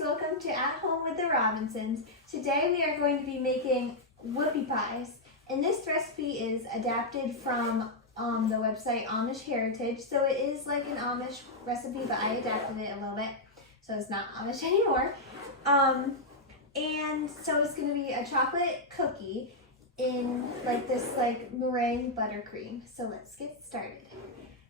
welcome to At Home with the Robinsons. Today we are going to be making Whoopie Pies, and this recipe is adapted from the website Amish-heritage. So it is like an Amish recipe, but I adapted it a little bit, so it's not Amish anymore. And so it's going to be a chocolate cookie in like this meringue buttercream. So let's get started.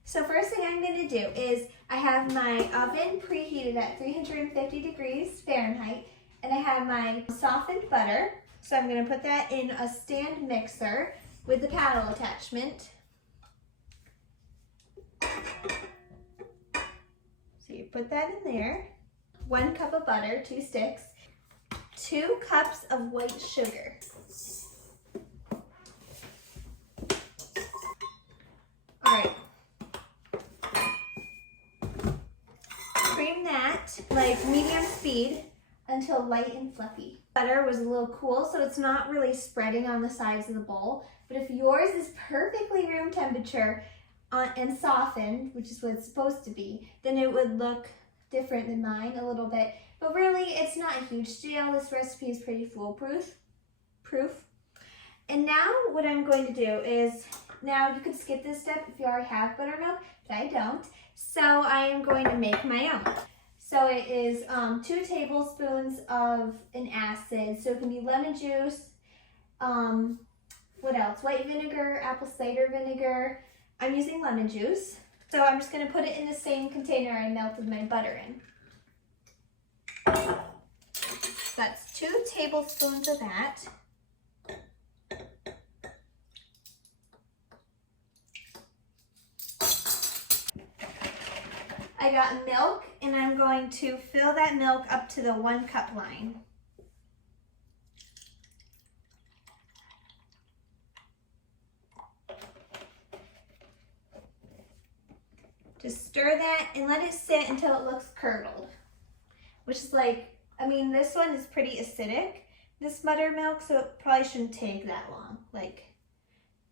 So first thing I'm going to do is I have my oven preheated at 350 degrees Fahrenheit, and I have my softened butter. So I'm going to put that in a stand mixer with the paddle attachment. So you put that in there. 1 cup of butter, 2 sticks, 2 cups of white sugar. All right. Cream that like medium speed until light and fluffy. Butter was a little cool, so it's not really spreading on the sides of the bowl. But if yours is perfectly room temperature and softened, which is what it's supposed to be, then it would look different than mine a little bit. But really, it's not a huge deal. This recipe is pretty foolproof. And now what I'm going to do is, now you could skip this step if you already have buttermilk, but I don't. So I am going to make my own. So it is 2 tablespoons of an acid. So it can be lemon juice, what else? White vinegar, apple cider vinegar. I'm using lemon juice. So I'm just going to put it in the same container I melted my butter in. That's 2 tablespoons of that. I got milk, and I'm going to fill that milk up to the 1 cup line. Just stir that and let it sit until it looks curdled, which is like, I mean, this one is pretty acidic, this buttermilk, so it probably shouldn't take that long, like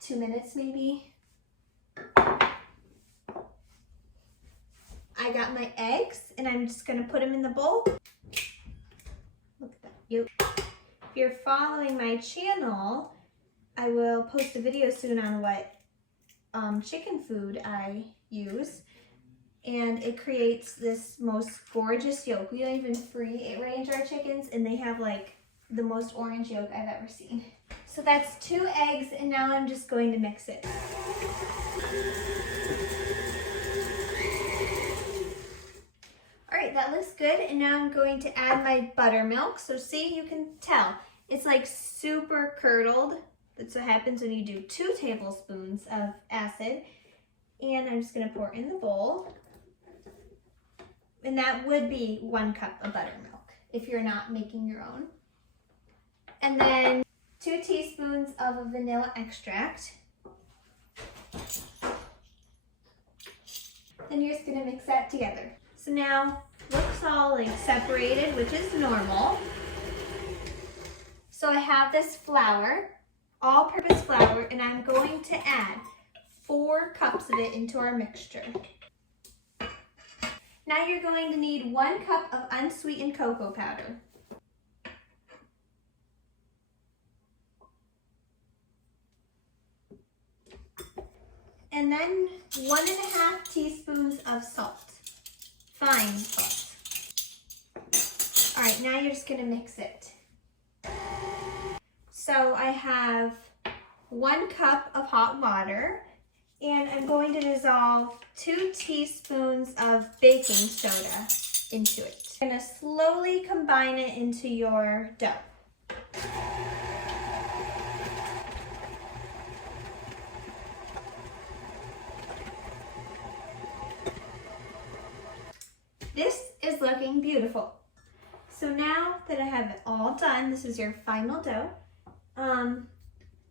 2 minutes maybe. I got my eggs, and I'm just gonna put them in the bowl. Look at that. If you're following my channel, I will post a video soon on what chicken food I use. And it creates this most gorgeous yolk. We don't even free range our chickens, and they have like the most orange yolk I've ever seen. So that's 2 eggs, and now I'm just going to mix it. All right, that looks good, and now I'm going to add my buttermilk. So see, you can tell, it's like super curdled. That's what happens when you do 2 tablespoons of acid. And I'm just gonna pour it in the bowl. And that would be 1 cup of buttermilk if you're not making your own. And then 2 teaspoons of a vanilla extract. Then you're just gonna mix that together. So now, looks all like separated, which is normal. So I have this flour, all-purpose flour, and I'm going to add 4 cups of it into our mixture. Now you're going to need 1 cup of unsweetened cocoa powder. And then 1½ teaspoons of salt. Fine salt. All right, now you're just gonna mix it. So I have 1 cup of hot water, and I'm going to dissolve 2 teaspoons of baking soda into it. I'm gonna slowly combine it into your dough. This is looking beautiful. So now that I have it all done, this is your final dough.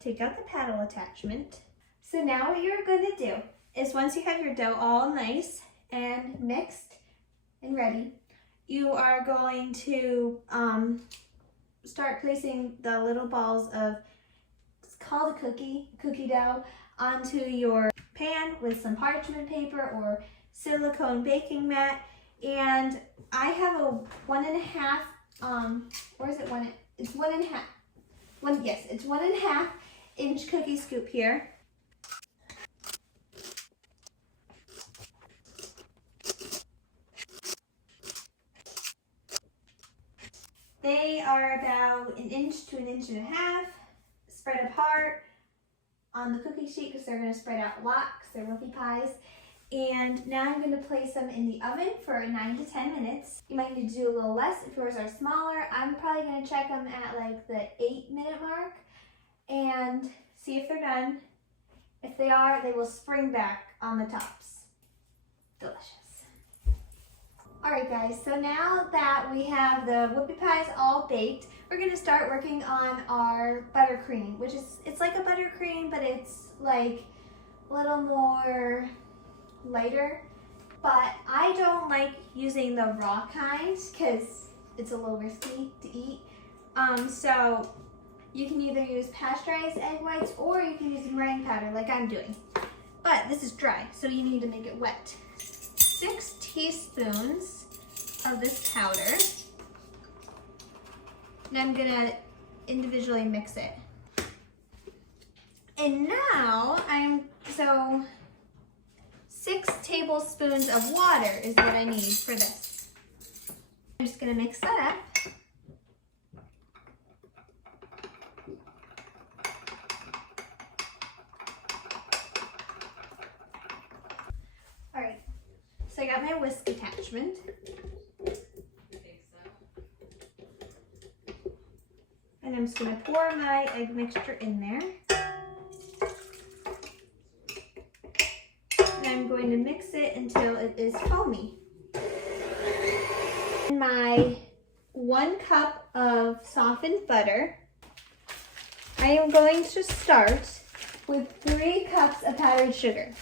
Take out the paddle attachment. So now what you're going to do is, once you have your dough all nice and mixed and ready, you are going to start placing the little balls of, it's called a cookie dough, onto your pan with some parchment paper or silicone baking mat, And I have a 1.5, or is it one? It's 1.5. Yes, it's 1.5 inch cookie scoop here. They are about 1 inch to 1.5 inches spread apart on the cookie sheet because they're going to spread out a lot because they're Whoopie Pies. And now I'm going to place them in the oven for 9 to 10 minutes. You might need to do a little less if yours are smaller. I'm probably going to check them at like the 8-minute mark and see if they're done. If they are, they will spring back on the tops. Delicious. Alright guys, so now that we have the Whoopie Pies all baked, we're going to start working on our buttercream, which is, it's like a buttercream, but it's like a little more lighter. But I don't like using the raw kind because it's a little risky to eat. So you can either use pasteurized egg whites or you can use meringue powder like I'm doing. But this is dry, so you need to make it wet. 6 teaspoons of this powder. And I'm gonna individually mix it. And now so 6 tablespoons of water is what I need for this. I'm just gonna mix that up. All right, so I got my whisk attachment. And I'm just gonna pour my egg mixture in there. And I'm going to mix it until it is foamy. And my 1 cup of softened butter. I am going to start with 3 cups of powdered sugar.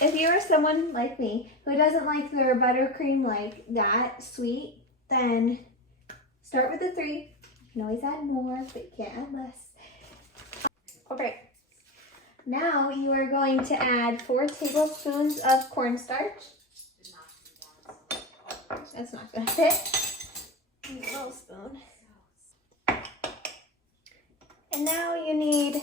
If you are someone like me who doesn't like their buttercream like that sweet, then start with the 3. You can always add more, but you can't add less. Okay. Now you are going to add 4 tablespoons of cornstarch. That's not gonna fit. Need a little spoon. And now you need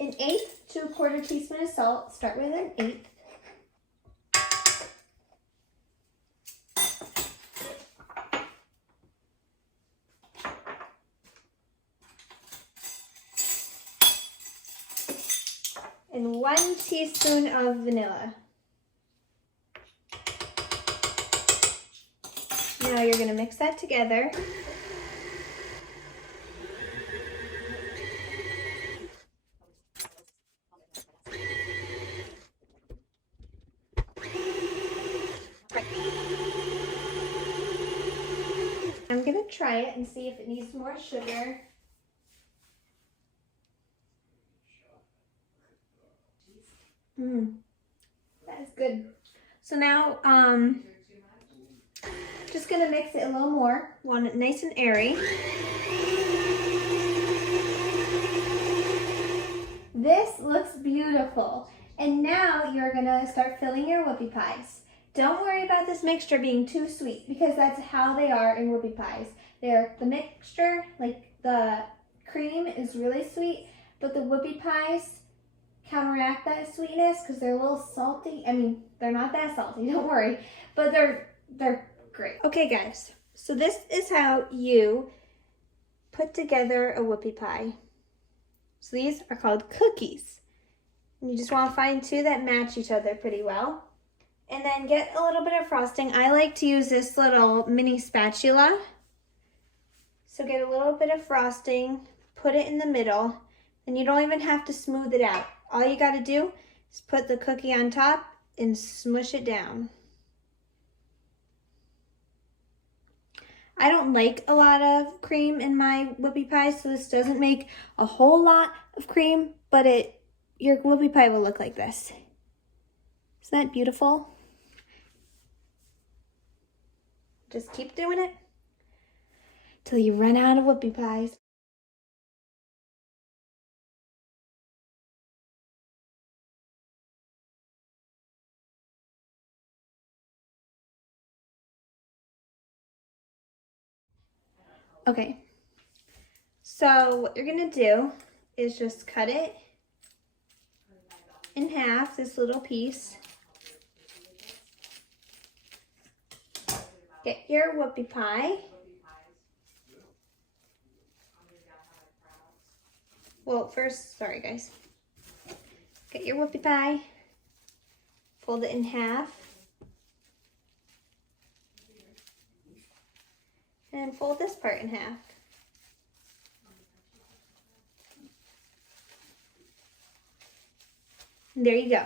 1/8 to 1/4 teaspoon of salt. Start with 1/8. And 1 teaspoon of vanilla. Now you're going to mix that together. I'm going to try it and see if it needs more sugar. That is good. So now, just gonna mix it a little more. Want it nice and airy. This looks beautiful. And now you're gonna start filling your Whoopie Pies. Don't worry about this mixture being too sweet because that's how they are in Whoopie Pies. The mixture, like the cream is really sweet, but the Whoopie Pies counteract that sweetness because they're a little salty. I mean, they're not that salty, don't worry, but they're great. Okay guys, so this is how you put together a Whoopie Pie. So these are called cookies. And you just want to find 2 that match each other pretty well. And then get a little bit of frosting. I like to use this little mini spatula. So get a little bit of frosting, put it in the middle, and you don't even have to smooth it out. All you gotta do is put the cookie on top and smush it down. I don't like a lot of cream in my Whoopie Pies, so this doesn't make a whole lot of cream, but your Whoopie Pie will look like this. Isn't that beautiful? Just keep doing it till you run out of Whoopie Pies. Okay, so what you're gonna do is just cut it in half, this little piece. Get your whoopie pie. Well, first, sorry guys. Get your whoopie pie, fold it in half, and fold this part in half. And there you go.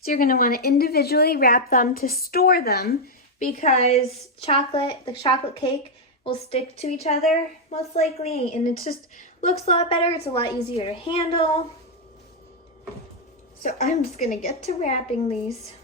So you're gonna wanna individually wrap them to store them because the chocolate cake will stick to each other most likely, and it just looks a lot better. It's a lot easier to handle. So I'm just gonna get to wrapping these.